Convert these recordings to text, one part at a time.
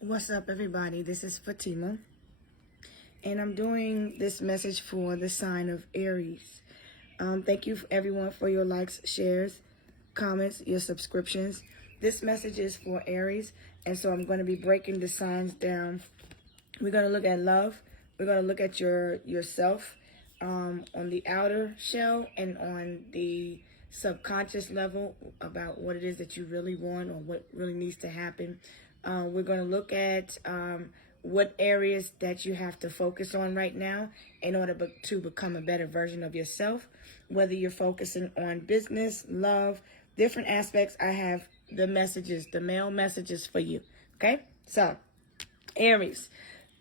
What's up, everybody? This is Fatima, and I'm doing this message for the sign of Aries. Thank you, everyone, for your likes, shares, comments, your subscriptions. This message is for Aries, and so I'm going to be breaking the signs down. We're going to look at love. We're going to look at yourself on the outer shell and on the subconscious level about what it is that you really want or what really needs to happen. We're going to look at what areas that you have to focus on right now in order to become a better version of yourself, whether you're focusing on business, love, different aspects. I have the messages, the male messages for you. Okay, so Aries,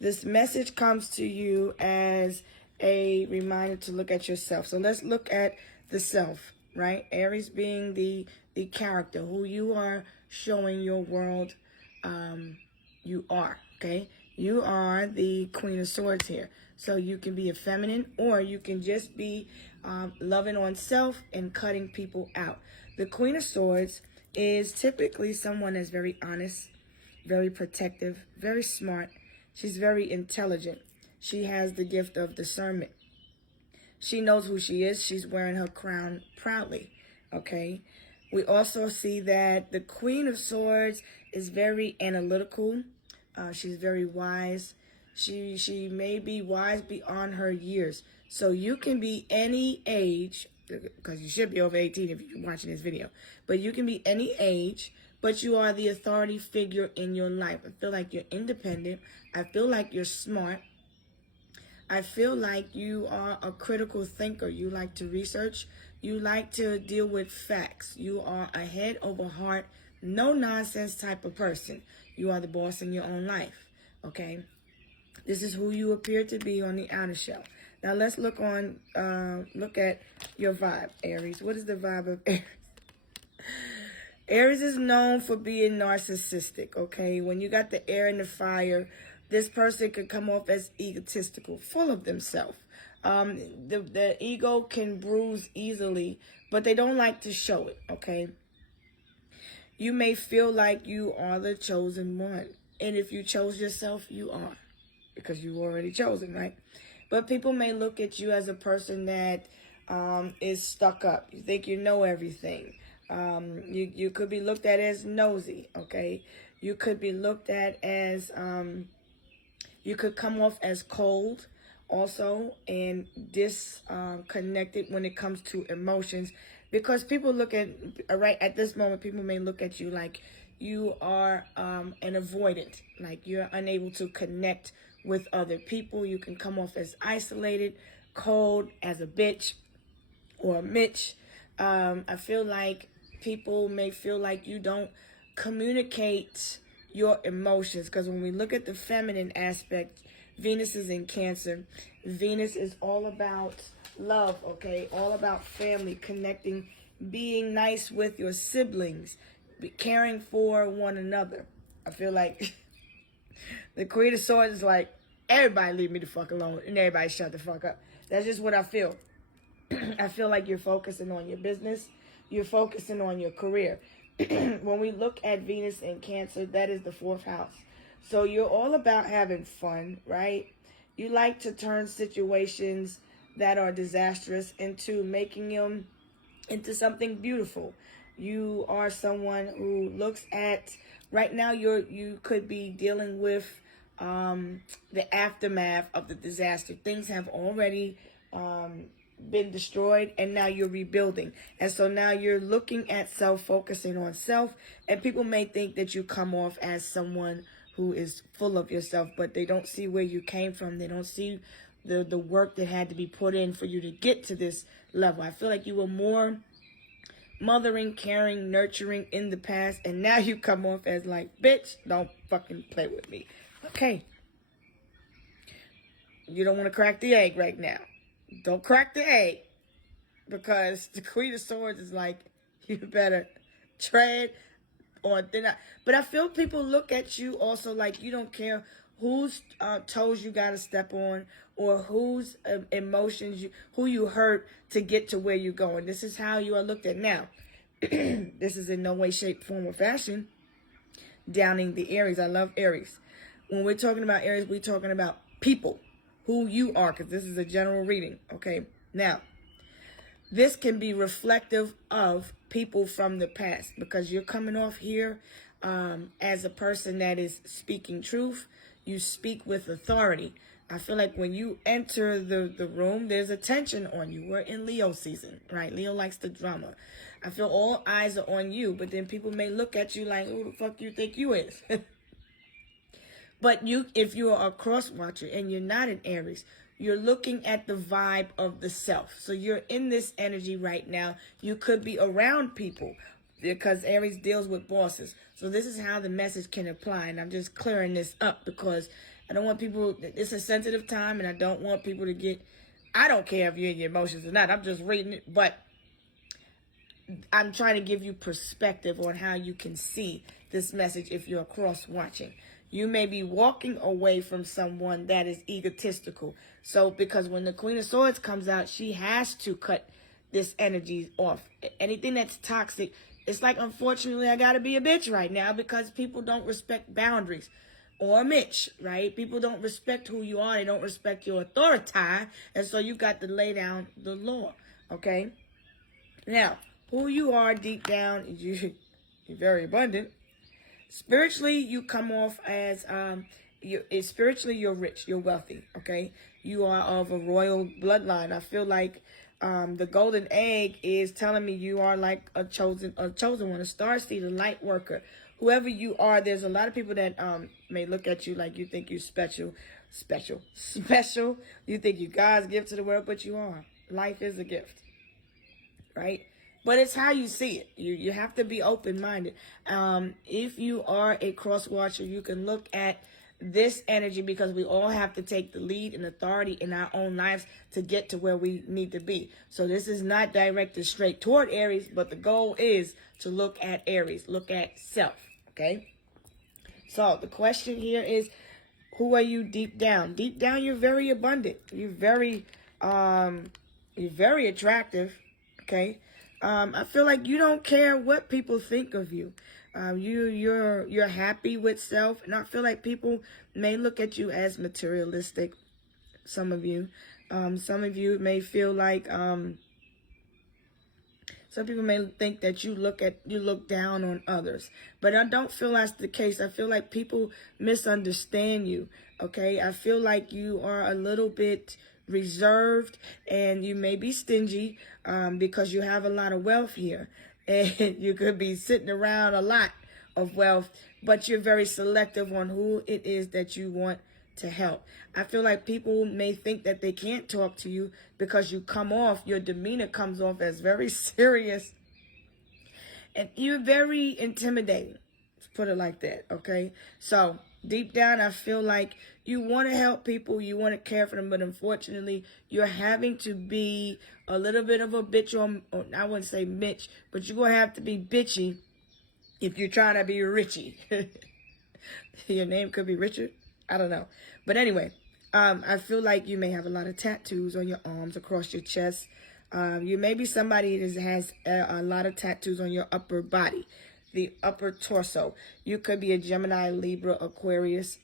this message comes to you as a reminder to look at yourself. So let's look at the self, right? Aries being the character, who you are showing your world you are, okay? You are the Queen of Swords here. So you can be a feminine, or you can just be loving on self and cutting people out. The Queen of Swords is typically someone that's very honest, very protective, very smart. She's very intelligent. She has the gift of discernment. She knows who she is. She's wearing her crown proudly, okay? We also see that the Queen of Swords is very analytical. She's very wise. She may be wise beyond her years. So you can be any age, because you should be over 18 if you're watching this video. But you can be any age, but you are the authority figure in your life. I feel like you're independent. I feel like you're smart. I feel like you are a critical thinker. You like to research. You like to deal with facts. You are a head over heart, no nonsense type of person. You are the boss in your own life. Okay? This is who you appear to be on the outer shell. Now let's look at your vibe, Aries. What is the vibe of Aries? Aries is known for being narcissistic, okay? When you got the air and the fire, this person could come off as egotistical, full of themselves. The ego can bruise easily, but they don't like to show it, okay? You may feel like you are the chosen one. And if you chose yourself, you are. Because you were already chosen, right? But people may look at you as a person that is stuck up. You think you know everything. You could be looked at as nosy, okay? You could be looked at as, you could come off as cold also and disconnected when it comes to emotions. Because people look at, right at this moment, people may look at you like you are an avoidant, like you're unable to connect with other people. You can come off as isolated, cold, as a bitch or a Mitch. I feel like people may feel like you don't communicate your emotions, because when we look at the feminine aspect, Venus is in Cancer. Venus is all about love, okay? All about family, connecting, being nice with your siblings, caring for one another. I feel like the Queen of Swords is like, everybody leave me the fuck alone and everybody shut the fuck up. That's just what I feel. I feel like you're focusing on your business. You're focusing on your career. When we look at Venus in Cancer, that is the 4th house. So you're all about having fun, right? You like to turn situations that are disastrous into making them into something beautiful. You are someone who looks at, right now you could be dealing with the aftermath of the disaster. Things have already been destroyed, and now you're rebuilding. And so now you're looking at self, focusing on self, and people may think that you come off as someone who is full of yourself, but they don't see where you came from. They don't see the work that had to be put in for you to get to this level. I feel like you were more mothering, caring, nurturing in the past, and now you come off as like, bitch, don't fucking play with me. Okay. You don't want to crack the egg right now. Don't crack the egg, because the Queen of Swords is like, you better tread on thin ice. But I feel people look at you also like you don't care whose toes you got to step on, or whose emotions, who you hurt to get to where you're going. This is how you are looked at now. This is in no way, shape, form, or fashion downing the Aries. I love Aries. When we're talking about Aries, we're talking about people, who you are, because this is a general reading, okay? Now, this can be reflective of people from the past, because you're coming off here as a person that is speaking truth. You speak with authority. I feel like when you enter the room, there's a tension on you. We're in Leo season, right? Leo likes the drama. I feel all eyes are on you, but then people may look at you like, who the fuck you think you is? But if you are a cross watcher and you're not an Aries, you're looking at the vibe of the self. So you're in this energy right now. You could be around people, because Aries deals with bosses. So this is how the message can apply. And I'm just clearing this up because I don't want people, it's a sensitive time, and I don't want people to get, I don't care if you're in your emotions or not. I'm just reading it, but I'm trying to give you perspective on how you can see this message if you're cross watching. You may be walking away from someone that is egotistical. So because when the Queen of Swords comes out, she has to cut this energy off. Anything that's toxic, it's like, unfortunately, I got to be a bitch right now because people don't respect boundaries. Or Mitch, right? People don't respect who you are. They don't respect your authority. And so you got to lay down the law, okay? Now, who you are deep down, you're very abundant. Spiritually, you come off as, spiritually, you're rich, you're wealthy, okay? You are of a royal bloodline. I feel like the golden egg is telling me you are like a chosen one, a starseed, a light worker. Whoever you are, there's a lot of people that may look at you like you think you're special. You think you God's gift to the world, but you are. Life is a gift, right? But it's how you see it. You have to be open-minded. If you are a cross-watcher, you can look at this energy, because we all have to take the lead and authority in our own lives to get to where we need to be. So this is not directed straight toward Aries, but the goal is to look at Aries, look at self, okay? So the question here is, who are you deep down? Deep down, you're very abundant. You're very attractive, okay? I feel like you don't care what people think of you. You're happy with self, and I feel like people may look at you as materialistic. Some of you may feel like some people may think that you look down on others, but I don't feel that's the case. I feel like people misunderstand you. Okay, I feel like you are a little bit reserved, and you may be stingy because you have a lot of wealth here. And you could be sitting around a lot of wealth, but you're very selective on who it is that you want to help. I feel like people may think that they can't talk to you because your demeanor comes off as very serious, and you're very intimidating. Let's put it like that, okay? So deep down, I feel like you want to help people, you want to care for them, but unfortunately, you're having to be a little bit of a bitch, or I wouldn't say Mitch, but you're going to have to be bitchy if you're trying to be Richie. Your name could be Richard. I don't know. But anyway, I feel like you may have a lot of tattoos on your arms, across your chest. You may be somebody that has a lot of tattoos on your upper body, the upper torso. You could be a Gemini, Libra, Aquarius.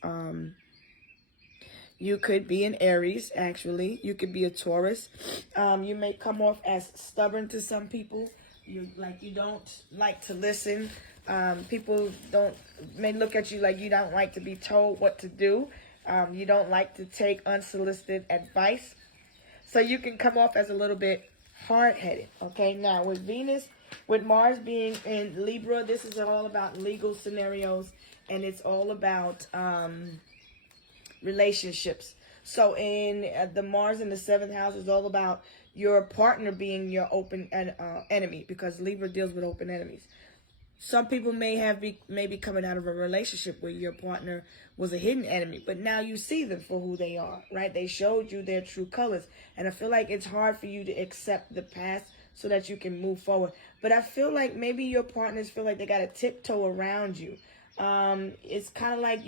You could be an Aries, actually. You could be a Taurus. You may come off as stubborn to some people. You don't like to listen. People may look at you like you don't like to be told what to do. You don't like to take unsolicited advice. So you can come off as a little bit hard-headed. Okay, now with Mars being in Libra, this is all about legal scenarios, and it's all about relationships. So in the Mars in the 7th house is all about your partner being your open enemy, because Libra deals with open enemies. Some people may be coming out of a relationship where your partner was a hidden enemy, but now you see them for who they are, right? They showed you their true colors. And I feel like it's hard for you to accept the past so that you can move forward. But I feel like maybe your partners feel like they got to tiptoe around you. It's kind of like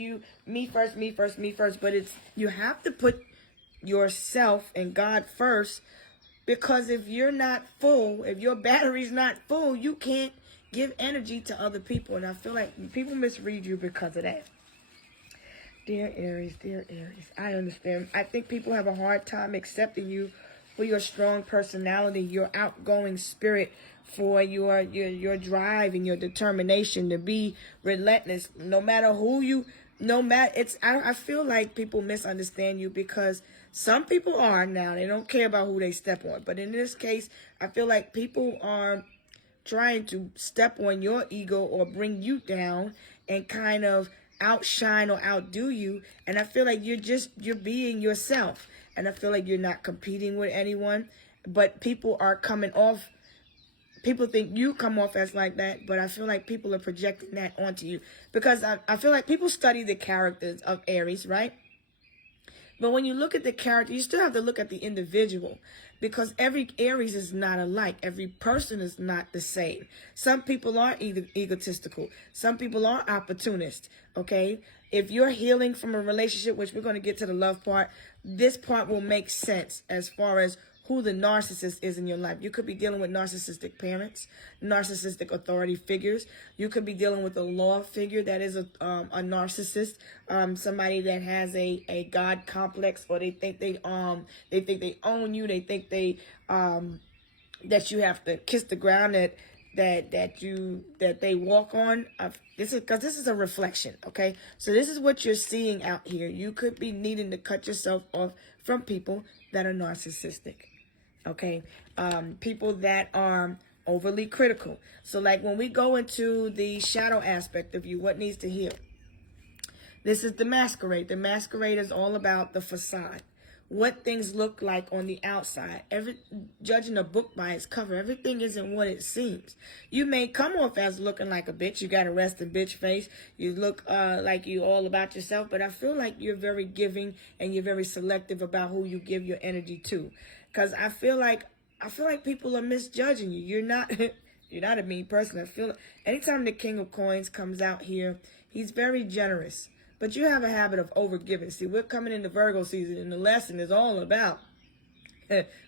me first, but you have to put yourself and God first, because if you're not full, if your battery's not full, you can't give energy to other people. And I feel like people misread you because of that. Dear Aries, I understand. I think people have a hard time accepting you for your strong personality, your outgoing spirit, for your drive and your determination to be relentless, no matter who you, no matter it's. I feel like people misunderstand you because some people are now they don't care about who they step on, but in this case, I feel like people are trying to step on your ego or bring you down and kind of outshine or outdo you. And I feel like you're being yourself. And I feel like you're not competing with anyone. But people are coming off. People think you come off as like that, but I feel like people are projecting that onto you. Because I feel like people study the characters of Aries, right? But when you look at the character, you still have to look at the individual because every Aries is not alike. Every person is not the same. Some people are egotistical. Some people are opportunist. Okay. If you're healing from a relationship, which we're going to get to the love part, this part will make sense as far as who the narcissist is in your life. You could be dealing with narcissistic parents, narcissistic authority figures. You could be dealing with a law figure that is a narcissist, somebody that has a God complex, or they think they own you. They think that you have to kiss the ground that they walk on. This is a reflection, okay? So this is what you're seeing out here. You could be needing to cut yourself off from people that are narcissistic. Okay, people that are overly critical. So like when we go into the shadow aspect of you, what needs to heal? This is the masquerade. The masquerade is all about the facade. What things look like on the outside. Judging a book by its cover, everything isn't what it seems. You may come off as looking like a bitch. You got a resting bitch face. You look like you all about yourself. But I feel like you're very giving and you're very selective about who you give your energy to. Because I feel like people are misjudging you. You're not you're not a mean person. I feel anytime the King of Coins comes out here, he's very generous. But you have a habit of overgiving. See, we're coming into Virgo season, and the lesson is all about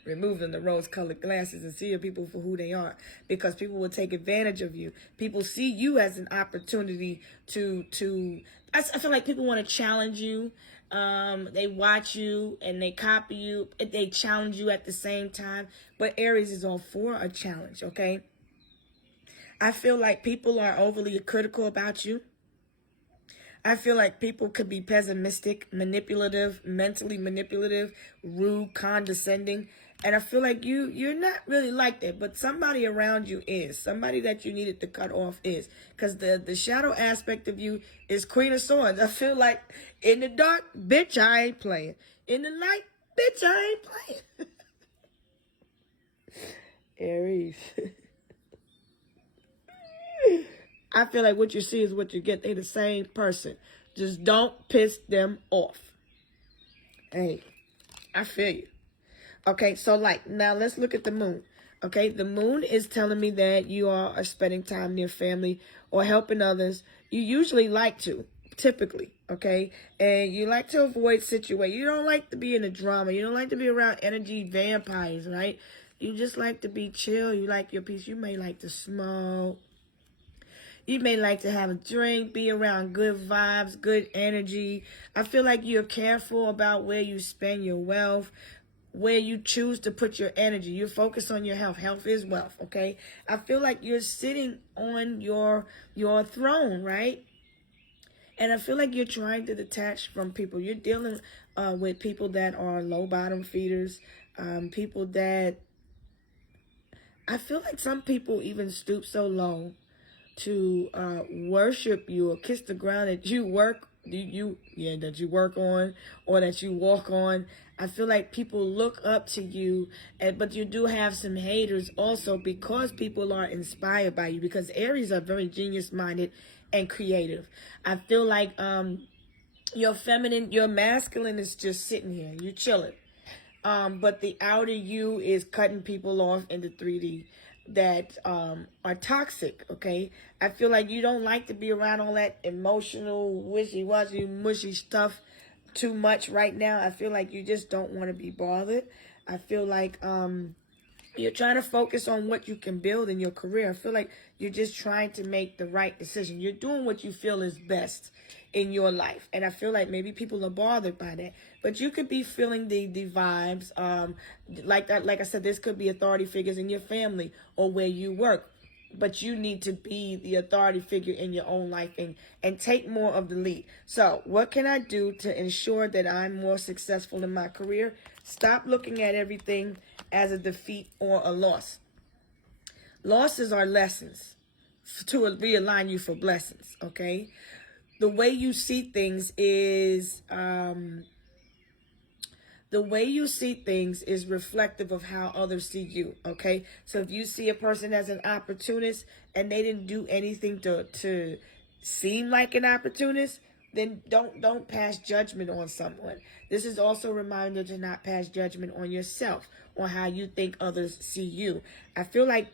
removing the rose-colored glasses and seeing people for who they are. Because people will take advantage of you. People see you as an opportunity to I feel like people want to challenge you. They watch you and they copy you. They challenge you at the same time. But Aries is all for a challenge, okay? I feel like people are overly critical about you. I feel like people could be pessimistic, manipulative, mentally manipulative, rude, condescending. And I feel like you're not really like that, but somebody around you is. Somebody that you needed to cut off is. Because the shadow aspect of you is Queen of Swords. I feel like in the dark, bitch, I ain't playing. In the light, bitch, I ain't playing. Aries. I feel like what you see is what you get. They the same person. Just don't piss them off. Hey, I feel you. Okay, so like, now let's look at the moon. Okay, the moon is telling me that you are spending time near family or helping others. You usually like to, typically, okay? And you like to avoid situations. You don't like to be in a drama. You don't like to be around energy vampires, right? You just like to be chill. You like your peace. You may like to smoke. You may like to have a drink, be around good vibes, good energy. I feel like you're careful about where you spend your wealth, where you choose to put your energy. You focus on your health. Health is wealth, okay? I feel like you're sitting on your throne, right? And I feel like you're trying to detach from people. You're dealing with people that are low bottom feeders, people that I feel like some people even stoop so low to worship you or kiss the ground that you work on or that you walk on. I feel like people look up to you, but you do have some haters also because people are inspired by you, because Aries are very genius minded and creative. I feel like your feminine, your masculine is just sitting here, you chilling. But the outer you is cutting people off in the 3D that are toxic, okay? I feel like you don't like to be around all that emotional, wishy-washy, mushy stuff too much right now. I feel like you just don't want to be bothered. I feel like You're trying to focus on what you can build in your career. I feel like you're just trying to make the right decision. You're doing what you feel is best in your life. And I feel like maybe people are bothered by that. But you could be feeling the vibes. Like that, like I said, this could be authority figures in your family or where you work. But you need to be the authority figure in your own life and take more of the lead. So what can I do to ensure that I'm more successful in my career? Stop looking at everything as a defeat or a loss. Losses are lessons to realign you for blessings, okay? The way you see things is reflective of how others see you, okay? So if you see a person as an opportunist and they didn't do anything to seem like an opportunist, then don't pass judgment on someone. This is also a reminder to not pass judgment on yourself, on how you think others see you. I feel like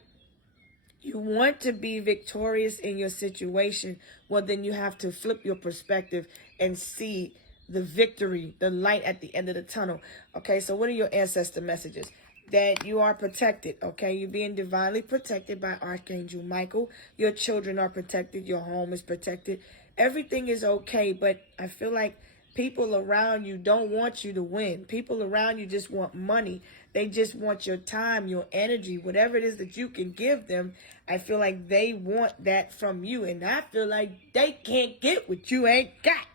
you want to be victorious in your situation, well, then you have to flip your perspective and see the victory, the light at the end of the tunnel. Okay, so what are your ancestor messages? That you are protected, okay? You're being divinely protected by Archangel Michael. Your children are protected. Your home is protected. Everything is okay, but I feel like people around you don't want you to win. People around you just want money. They just want your time, your energy, whatever it is that you can give them. I feel like they want that from you, and I feel like they can't get what you ain't got.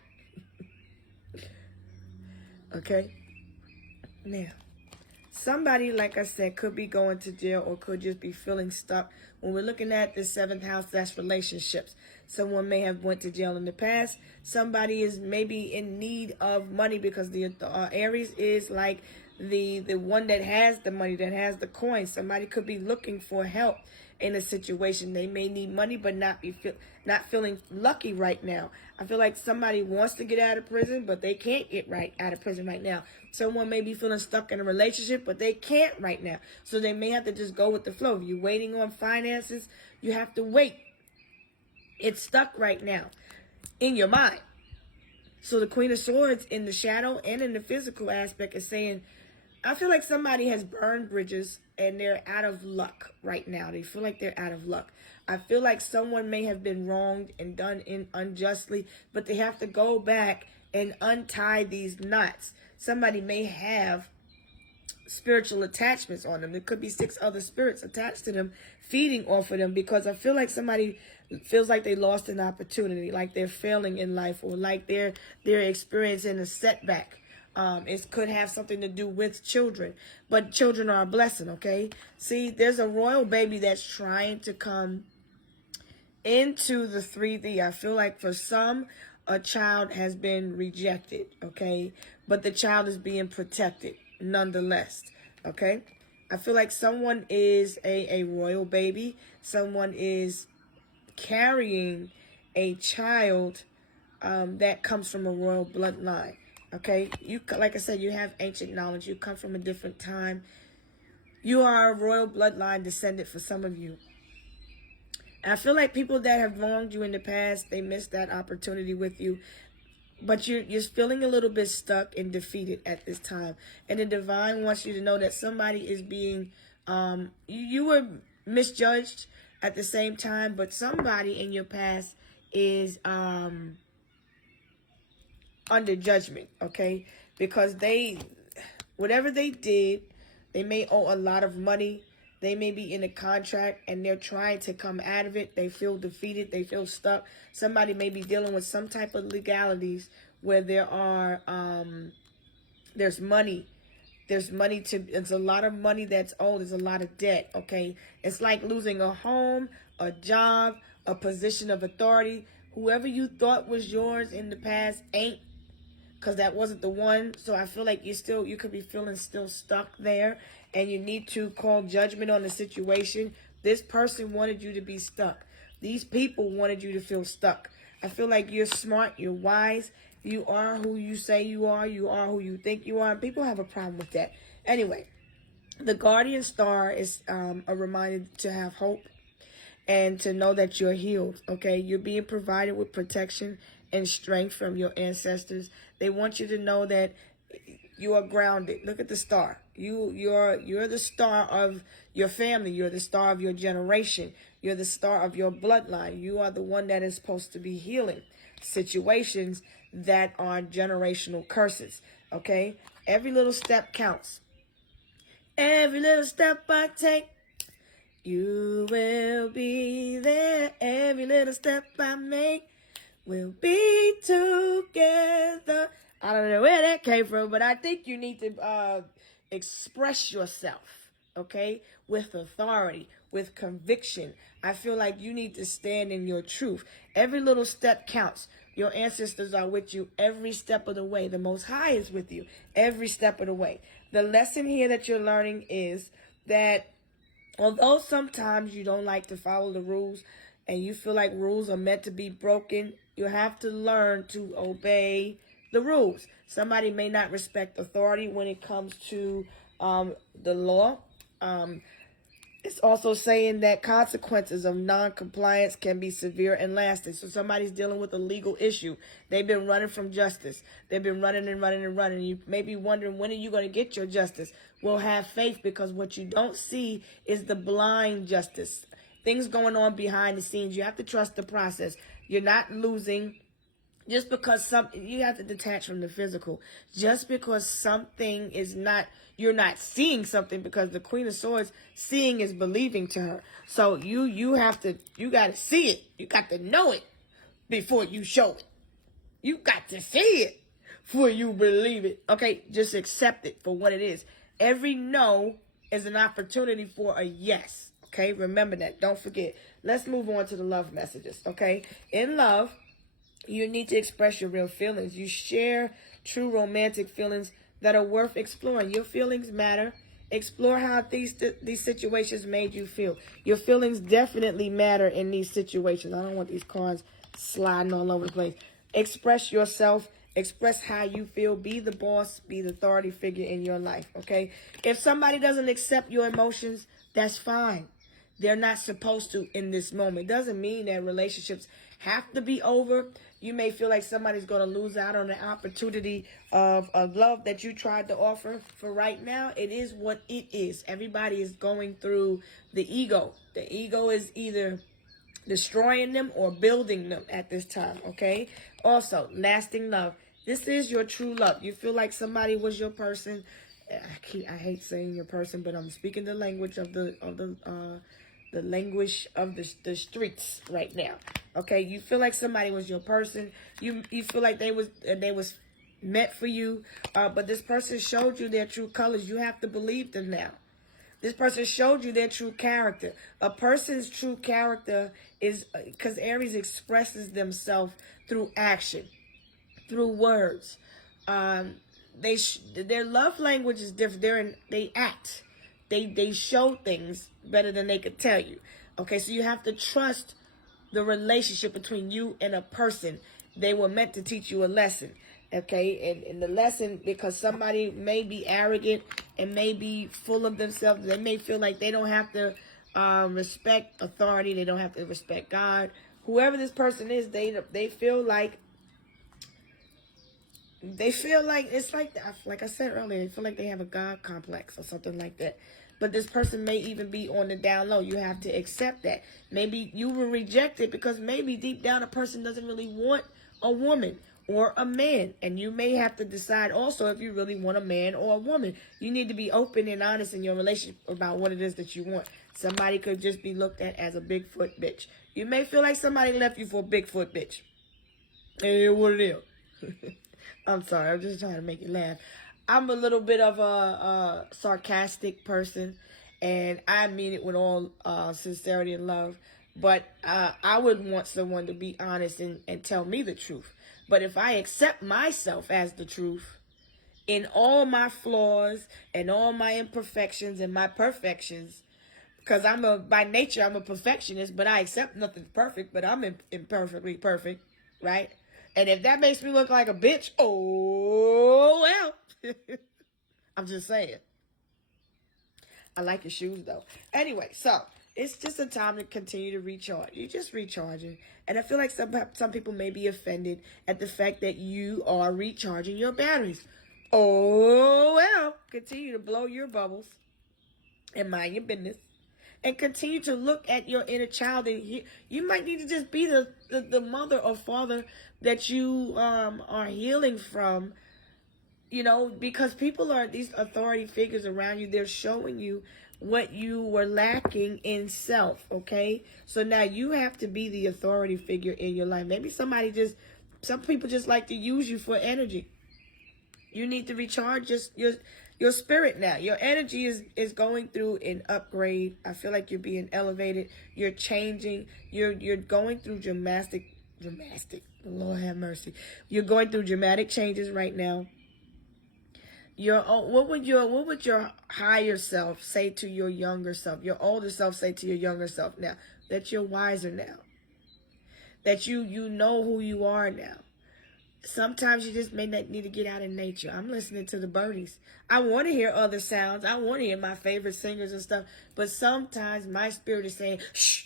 Okay? Now, somebody, like I said, could be going to jail or could just be feeling stuck. When we're looking at the 7th house, that's relationships. Someone may have went to jail in the past. Somebody is maybe in need of money because the Aries is like the one that has the money, that has the coin. Somebody could be looking for help in a situation. They may need money but not feeling lucky right now. I feel like somebody wants to get out of prison, but they can't get out of prison right now. Someone may be feeling stuck in a relationship, but they can't right now. So they may have to just go with the flow. If you're waiting on finances, you have to wait. It's stuck right now in your mind. So the Queen of Swords in the shadow and in the physical aspect is saying, I feel like somebody has burned bridges and they're out of luck right now. They feel like they're out of luck. I feel like someone may have been wronged and done unjustly, but they have to go back and untie these knots. Somebody may have spiritual attachments on them. There could be 6 other spirits attached to them, feeding off of them, because I feel like somebody feels like they lost an opportunity, like they're failing in life, or like they're experiencing a setback. It could have something to do with children, but children are a blessing, okay? See, there's a royal baby that's trying to come into the 3D. I feel like for some, a child has been rejected, okay? But the child is being protected nonetheless, okay? I feel like someone is a royal baby. Someone is carrying a child that comes from a royal bloodline. Okay, you, like I said, you have ancient knowledge. You come from a different time. You are a royal bloodline descendant for some of you. And I feel like people that have wronged you in the past, they missed that opportunity with you. But you're feeling a little bit stuck and defeated at this time. And the divine wants you to know that somebody is being, you were misjudged at the same time, but somebody in your past is under judgment, okay? Because whatever they did, they may owe a lot of money. They may be in a contract and they're trying to come out of it. They feel defeated. They feel stuck. Somebody may be dealing with some type of legalities where there are, there's money. There's a lot of money that's owed. There's a lot of debt, okay? It's like losing a home, a job, a position of authority. Whoever you thought was yours in the past ain't, because that wasn't the one. So I feel like you could be feeling still stuck there, and you need to call judgment on the situation. This person wanted you to be stuck. These people wanted you to feel stuck. I feel like you're smart, you're wise, you are who you say you are who you think you are, and people have a problem with that. Anyway, the Guardian Star is a reminder to have hope and to know that you're healed, okay? You're being provided with protection and strength from your ancestors. They want you to know that You are grounded. Look at the star. You're the star of your family. You're the star of your generation. You're the star of your bloodline. You are the one that is supposed to be healing situations that are generational curses. Okay? Every little step counts. Every little step I take, you will be there. Every little step I make, we'll be together. I don't know where that came from, but I think you need to express yourself, okay, with authority, with conviction. I feel like you need to stand in your truth. Every little step counts. Your ancestors are with you every step of the way. The Most High is with you every step of the way. The lesson here that you're learning is that although sometimes you don't like to follow the rules and you feel like rules are meant to be broken, you have to learn to obey the rules. Somebody may not respect authority when it comes to the law. It's also saying that consequences of non-compliance can be severe and lasting. So somebody's dealing with a legal issue. They've been running from justice. They've been running and running and running. You may be wondering, when are you going to get your justice? Well, have faith, because what you don't see is the blind justice. Things going on behind the scenes. You have to trust the process. You're not losing. Just because you have to detach from the physical. Just because something is not, you're not seeing something, because the Queen of Swords, seeing is believing to her. So you got to see it. You got to know it before you show it. You got to see it before you believe it. Okay, just accept it for what it is. Every no is an opportunity for a yes. Okay, remember that. Don't forget. Let's move on to the love messages. Okay, in love, you need to express your real feelings. You share true romantic feelings that are worth exploring. Your feelings matter. Explore how these situations made you feel. Your feelings definitely matter in these situations. I don't want these cards sliding all over the place. Express yourself. Express how you feel. Be the boss. Be the authority figure in your life, okay? If somebody doesn't accept your emotions, that's fine. They're not supposed to in this moment. Doesn't mean that relationships have to be over. You may feel like somebody's going to lose out on the opportunity of love that you tried to offer. For right now, it is what it is. Everybody is going through the ego. The ego is either destroying them or building them at this time, okay? Also, lasting love. This is your true love. You feel like somebody was your person. I hate saying your person, but I'm speaking the language of the language of the streets right now. Okay, you feel like somebody was your person. You feel like they was meant for you, but this person showed you their true colors. You have to believe them now. This person showed you their true character. A person's true character is, because Aries expresses themselves through action, through words. Their love language is different. They act. They show things better than they could tell you. Okay, so you have to trust the relationship between you and a person. They were meant to teach you a lesson. Okay, and the lesson, because somebody may be arrogant and may be full of themselves. They may feel like they don't have to respect authority. They don't have to respect God. Whoever this person is, they feel like it's like I said earlier, they feel like they have a God complex or something like that. But this person may even be on the down low. You have to accept that. Maybe you will reject it because maybe deep down a person doesn't really want a woman or a man. And you may have to decide also if you really want a man or a woman. You need to be open and honest in your relationship about what it is that you want. Somebody could just be looked at as a Bigfoot bitch. You may feel like somebody left you for a Bigfoot bitch. And what it is. I'm sorry, I'm just trying to make you laugh. I'm a little bit of a sarcastic person, and I mean it with all sincerity and love. But I would want someone to be honest and tell me the truth. But if I accept myself as the truth in all my flaws and all my imperfections and my perfections, because by nature, I'm a perfectionist, but I accept nothing's perfect, but I'm imperfectly perfect, right? And if that makes me look like a bitch, oh, well. I'm just saying. I like your shoes, though. Anyway, so it's just a time to continue to recharge. You're just recharging. And I feel like some people may be offended at the fact that you are recharging your batteries. Oh, well, continue to blow your bubbles and mind your business. And continue to look at your inner child. And you might need to just be the mother or father that you are healing from. You know, because people are, these authority figures around you, they're showing you what you were lacking in self, okay? So now you have to be the authority figure in your life. Maybe some people just like to use you for energy. You need to recharge your spirit now. Your energy is going through an upgrade. I feel like you're being elevated. You're changing. You're going through dramatic. Lord have mercy. You're going through dramatic changes right now. What would your higher self say to your younger self? Your older self say to your younger self now that you're wiser now. That you know who you are now. Sometimes you just may not need to get out in nature. I'm listening to the birdies. I want to hear other sounds. I want to hear my favorite singers and stuff. But sometimes my spirit is saying, shh,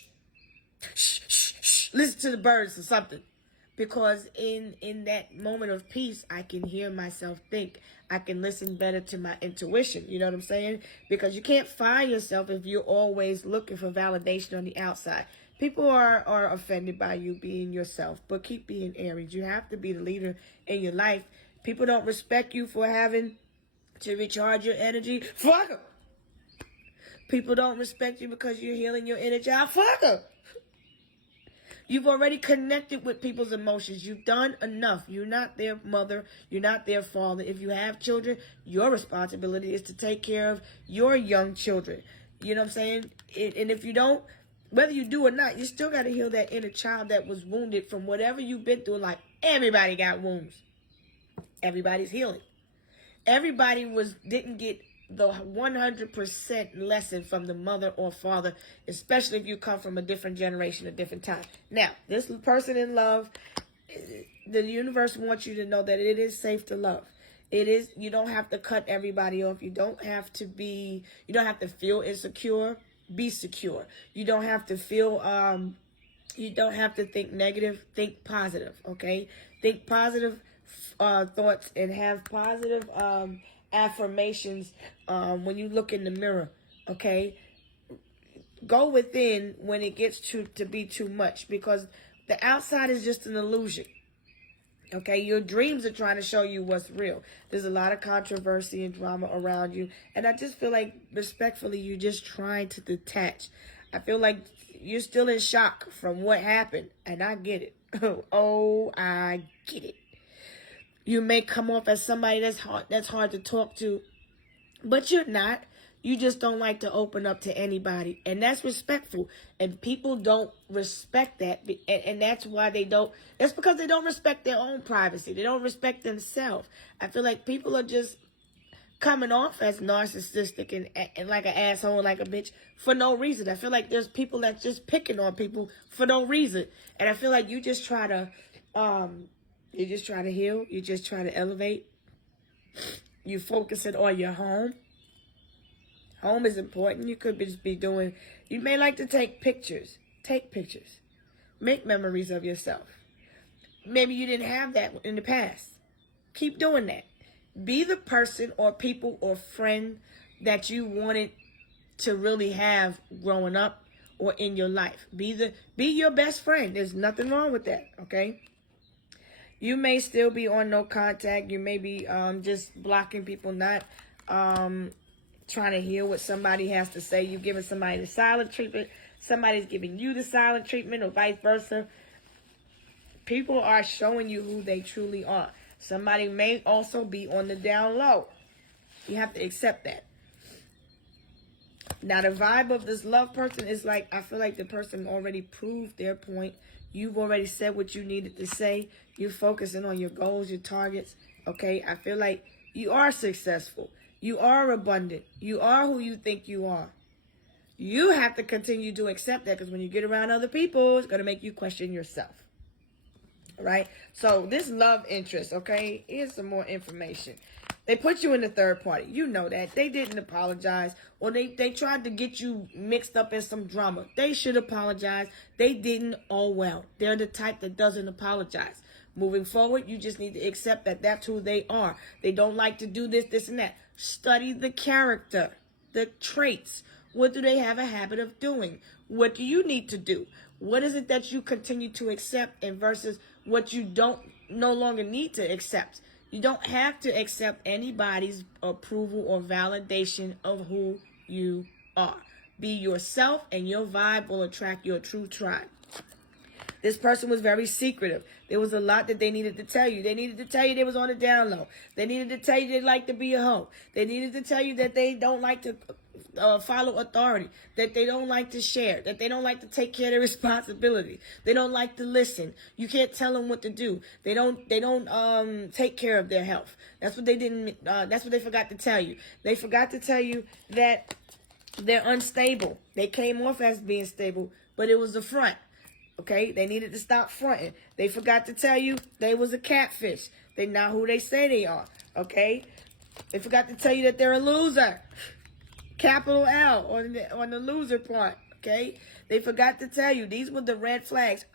shh, shh, shh. Listen to the birds or something. Because in that moment of peace, I can hear myself think. I can listen better to my intuition. You know what I'm saying? Because you can't find yourself if you're always looking for validation on the outside. People are offended by you being yourself, but keep being Aries. You have to be the leader in your life. People don't respect you for having to recharge your energy. Fuck them. People don't respect you because you're healing your inner child. Fuck them. You've already connected with people's emotions. You've done enough. You're not their mother. You're not their father. If you have children, your responsibility is to take care of your young children. You know what I'm saying? And if you don't, whether you do or not, you still got to heal that inner child that was wounded from whatever you've been through. Like, everybody got wounds. Everybody's healing. Everybody didn't get the 100% lesson from the mother or father, especially if you come from a different generation, a different time. Now, this person in love, the universe wants you to know that it is safe to love. It is, you don't have to cut everybody off. You don't have to feel insecure. Be secure. You don't have to feel, you don't have to think negative. Think positive, okay? Think positive thoughts and have positive affirmations when you look in the mirror, okay? Go within when it gets to be too much, because the outside is just an illusion. Okay, your dreams are trying to show you what's real. There's a lot of controversy and drama around you. And I just feel like, respectfully, you're just trying to detach. I feel like you're still in shock from what happened. And I get it. Oh, I get it. You may come off as somebody that's hard to talk to. But you're not. You just don't like to open up to anybody. And that's respectful. And people don't respect that. And that's why they don't. That's because they don't respect their own privacy. They don't respect themselves. I feel like people are just coming off as narcissistic and like an asshole, like a bitch, for no reason. I feel like there's people that's just picking on people for no reason. And I feel like you just try to heal. You just try to elevate. You focus it on your home. Home is important. You could just be doing, you may like to take pictures. Take pictures. Make memories of yourself. Maybe you didn't have that in the past. Keep doing that. Be the person or people or friend that you wanted to really have growing up or in your life. Be your best friend. There's nothing wrong with that, okay? You may still be on no contact. You may be just blocking people, not trying to hear what somebody has to say. You're giving somebody the silent treatment. Somebody's giving you the silent treatment, or vice versa. People are showing you who they truly are. Somebody may also be on the down low. You have to accept that. Now, the vibe of this love person is like, I feel like the person already proved their point. You've already said what you needed to say. You're focusing on your goals, your targets. Okay, I feel like you are successful. You are abundant. You are who you think you are. You have to continue to accept that, because when you get around other people, it's going to make you question yourself. All right? So this love interest, okay, here's some more information. They put you in the third party. You know that. They didn't apologize, or they tried to get you mixed up in some drama. They should apologize. They didn't. Oh, well. They're the type that doesn't apologize. Moving forward, you just need to accept that that's who they are. They don't like to do this, this, and that. Study the character, the traits. What do they have a habit of doing? What do you need to do? What is it that you continue to accept and versus what you don't no longer need to accept? You don't have to accept anybody's approval or validation of who you are. Be yourself, and your vibe will attract your true tribe. This person was very secretive. There was a lot that they needed to tell you. They needed to tell you they was on the down low. They needed to tell you they like to be a hoe. They needed to tell you that they don't like to follow authority, that they don't like to share, that they don't like to take care of their responsibility. They don't like to listen. You can't tell them what to do. They don't take care of their health. That's what they didn't. That's what they forgot to tell you. They forgot to tell you that they're unstable. They came off as being stable, but it was the front. Okay, they needed to stop fronting. They forgot to tell you they was a catfish. They not who they say they are. Okay, they forgot to tell you that they're a loser. Capital L on the loser part. Okay, they forgot to tell you these were the red flags.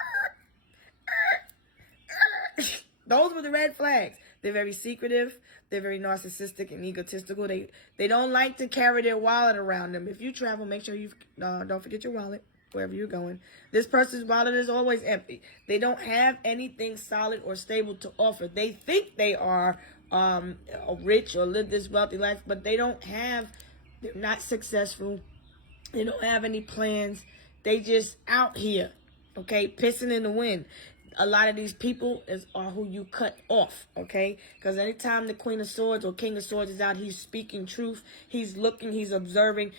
Those were the red flags. They're very secretive. They're very narcissistic and egotistical. They don't like to carry their wallet around them. If you travel, make sure you don't forget your wallet wherever you're going. This person's wallet is always empty. They don't have anything solid or stable to offer. They think they are rich or live this wealthy life, but they're not successful. They don't have any plans. They just out here, okay, pissing in the wind. A lot of these people are who you cut off, okay? Because anytime the Queen of Swords or King of Swords is out, he's speaking truth. He's looking, he's observing.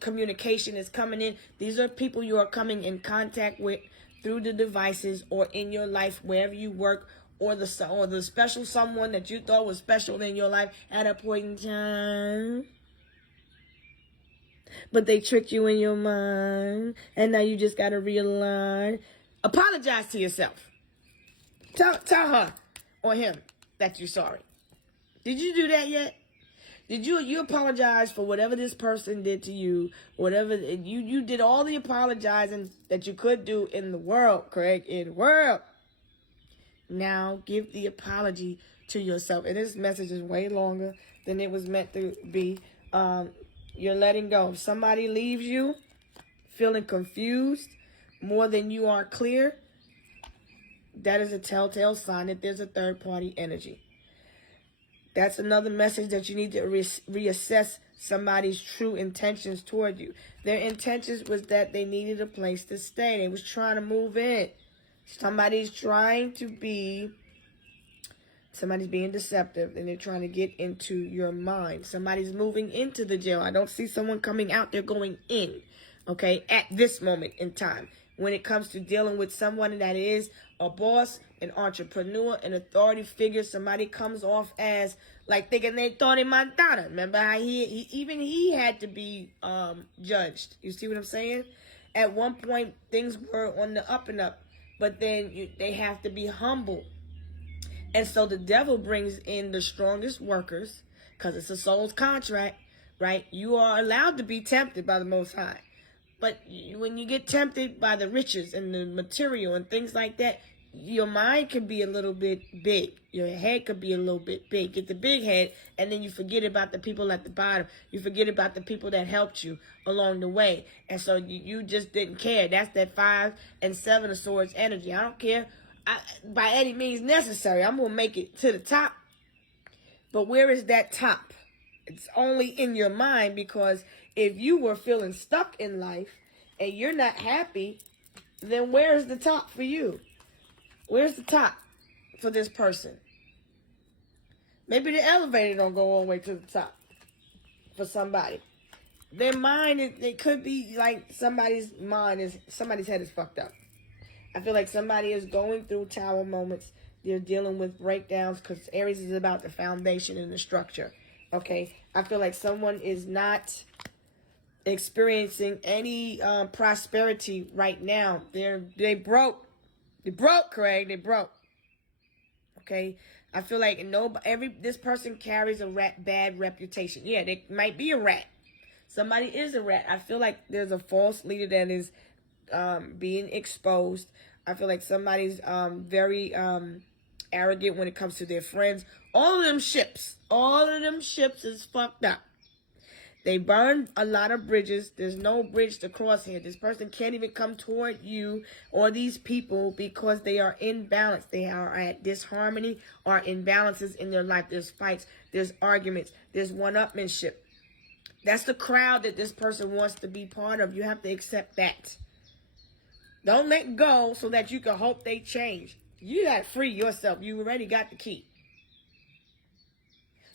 Communication is coming in. These are people you are coming in contact with through the devices or in your life, wherever you work, or the special someone that you thought was special in your life at a point in time. But they tricked you in your mind, and now you just got to realign. Apologize to yourself. Tell her or him that you're sorry. Did you do that yet? Did you apologize for whatever this person did to you? Whatever you did, all the apologizing that you could do in the world, Craig, in the world. Now give the apology to yourself. And this message is way longer than it was meant to be. You're letting go. If somebody leaves you feeling confused more than you are clear, that is a telltale sign that there's a third-party energy. That's another message that you need to reassess somebody's true intentions toward you. Their intentions was that they needed a place to stay. They was trying to move in. Somebody's being deceptive, and they're trying to get into your mind. Somebody's moving into the jail. I don't see someone coming out. They're going in, okay, at this moment in time. When it comes to dealing with someone that is a boss, an entrepreneur, an authority figure, somebody comes off as like thinking they Tony Montana. Remember how he had to be judged. You see what I'm saying? At one point, things were on the up and up, but then they have to be humble. And so the devil brings in the strongest workers because it's a soul's contract, right? You are allowed to be tempted by the Most High. But when you get tempted by the riches and the material and things like that, your mind could be a little bit big. Your head could be a little bit big. Get the big head, and then you forget about the people at the bottom. You forget about the people that helped you along the way. And so you just didn't care. That's that 5 and 7 of Swords energy. I don't care by any means necessary. I'm going to make it to the top. But where is that top? It's only in your mind, because if you were feeling stuck in life and you're not happy, then where's the top for you? Where's the top for this person? Maybe the elevator don't go all the way to the top for somebody. Their mind, it could be like somebody's head is fucked up. I feel like somebody is going through tower moments. They're dealing with breakdowns because Aries is about the foundation and the structure. Okay, I feel like someone is not experiencing any prosperity right now. They broke. They broke, Craig. They broke. Okay, I feel like this person carries a bad reputation. Yeah, they might be a rat. Somebody is a rat. I feel like there's a false leader that is being exposed. I feel like somebody's very arrogant when it comes to their friends. All of them ships is fucked up. They burned a lot of bridges. There's no bridge to cross here. This person can't even come toward you or these people because they are imbalanced. They are at disharmony or imbalances in their life. There's fights. There's arguments. There's one-upmanship. That's the crowd that this person wants to be part of. You have to accept that. Don't let go so that you can hope they change. You got to free yourself. You already got the key.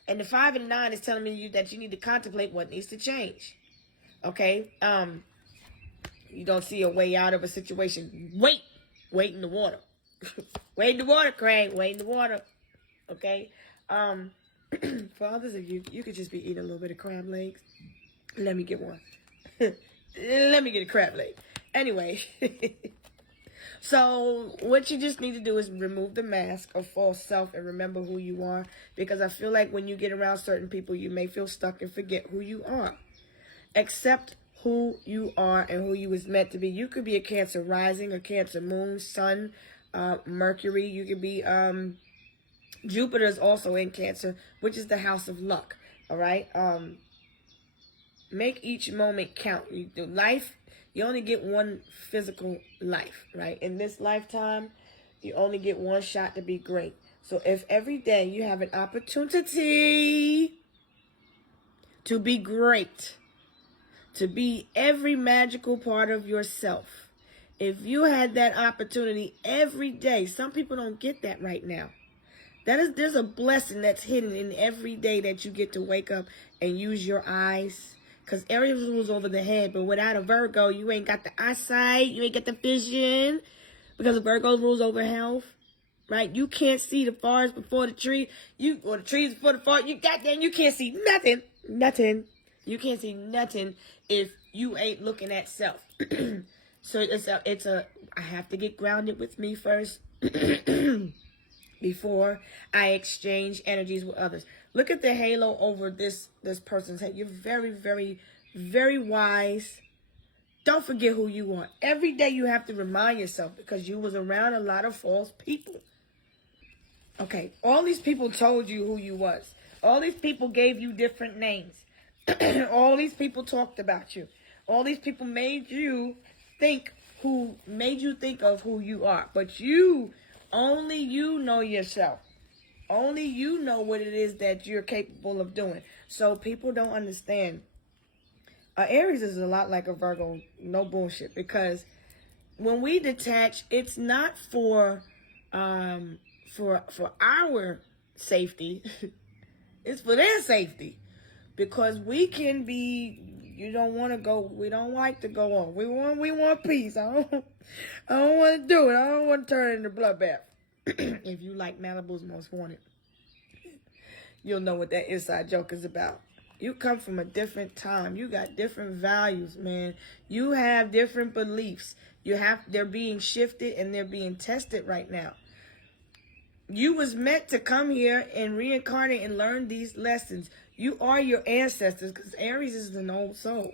And the 5 and 9 is telling you that you need to contemplate what needs to change. Okay? You don't see a way out of a situation. Wait in the water. Wait in the water, Craig. Wait in the water. Okay? For others of you, you could just be eating a little bit of crab legs. Let me get one. Let me get a crab leg. Anyway. So what you just need to do is remove the mask of false self and remember who you are. Because I feel like when you get around certain people, you may feel stuck and forget who you are. Accept who you are and who you was meant to be. You could be a Cancer rising, a Cancer moon, sun, Mercury. You could be, Jupiter is also in Cancer, which is the house of luck. All right. Make each moment count. You only get one physical life, right? In this lifetime, you only get one shot to be great. So if every day you have an opportunity to be great, to be every magical part of yourself, if you had that opportunity every day, some people don't get that right now. There's a blessing that's hidden in every day that you get to wake up and use your eyes. Because Aries rules over the head, but without a Virgo, you ain't got the eyesight, you ain't got the vision, because Virgo rules over health, right? You can't see the forest before the tree, or the trees before the forest. You can't see nothing. You can't see nothing if you ain't looking at self. So I have to get grounded with me first before I exchange energies with others. Look at the halo over this person's head. You're very, very, very wise. Don't forget who you are. Every day you have to remind yourself because you was around a lot of false people. Okay, all these people told you who you was. All these people gave you different names. All these people talked about you. All these people made you think of who you are. But only you know yourself. Only you know what it is that you're capable of doing. So people don't understand. Aries is a lot like a Virgo. No bullshit. Because when we detach, it's not for our safety. It's for their safety. Because we can be, you don't want to go, we don't like to go on. We want peace. I don't want to do it. I don't want to turn into bloodbath. If you like Malibu's Most Wanted, you'll know what that inside joke is about. You come from a different time. You got different values, man. You have different beliefs. They're being shifted and they're being tested right now. You was meant to come here and reincarnate and learn these lessons. You are your ancestors, because Aries is an old soul.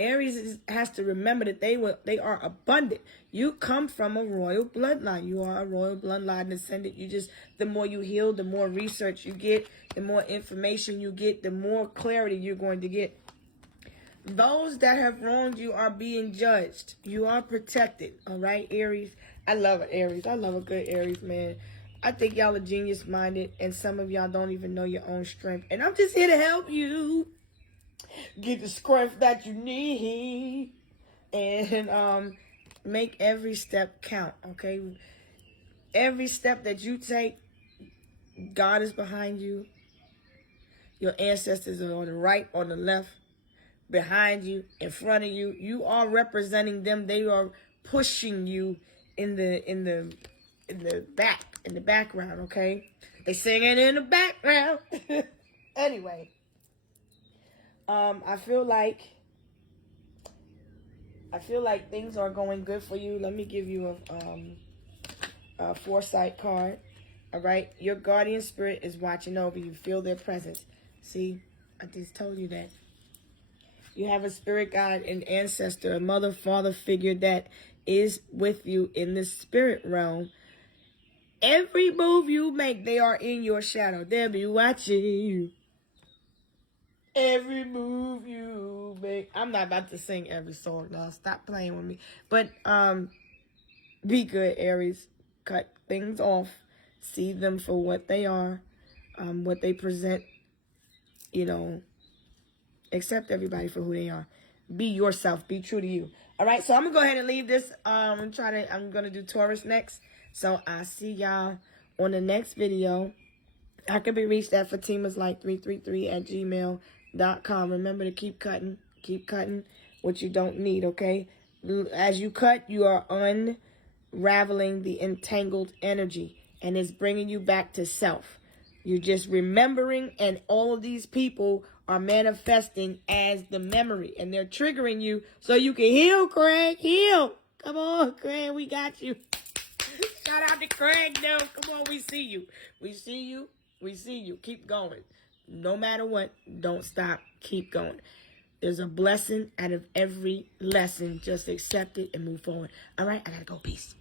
Aries has to remember that they are abundant. You come from a royal bloodline. You are a royal bloodline descendant. The more you heal, the more research you get, the more information you get, the more clarity you're going to get. Those that have wronged you are being judged. You are protected. All right, Aries? I love it, Aries. I love a good Aries, man. I think y'all are genius-minded, and some of y'all don't even know your own strength. And I'm just here to help you get the strength that you need, and make every step count, okay? Every step that you take, God is behind you. Your ancestors are on the right, on the left, behind you, in front of you. You are representing them. They are pushing you in the background, okay? They singing in the background. Anyway, I feel like things are going good for you. Let me give you a foresight card. All right, your guardian spirit is watching over you. Feel their presence. See, I just told you that. You have a spirit guide, an ancestor, a mother, father figure that is with you in the spirit realm. Every move you make, they are in your shadow. They'll be watching you. Every move you make. I'm not about to sing every song now. Stop playing with me. But be good, Aries. Cut things off. See them for what they are, what they present. You know, accept everybody for who they are. Be yourself. Be true to you. All right, so I'm gonna go ahead and leave this. I'm gonna do Taurus next. So I'll see y'all on the next video. I can be reached at fatimaslight333@gmail.com. Remember to keep cutting what you don't need, okay? As you cut, you are unraveling the entangled energy, and it's bringing you back to self. You're just remembering, and all of these people are manifesting as the memory, and they're triggering you so you can heal, Craig. Heal. Come on, Craig. We got you. Shout out to Craig, though. Come on, we see you. We see you. We see you. Keep going. No matter what, don't stop. Keep going. There's a blessing out of every lesson. Just accept it and move forward. All right, I got to go. Peace.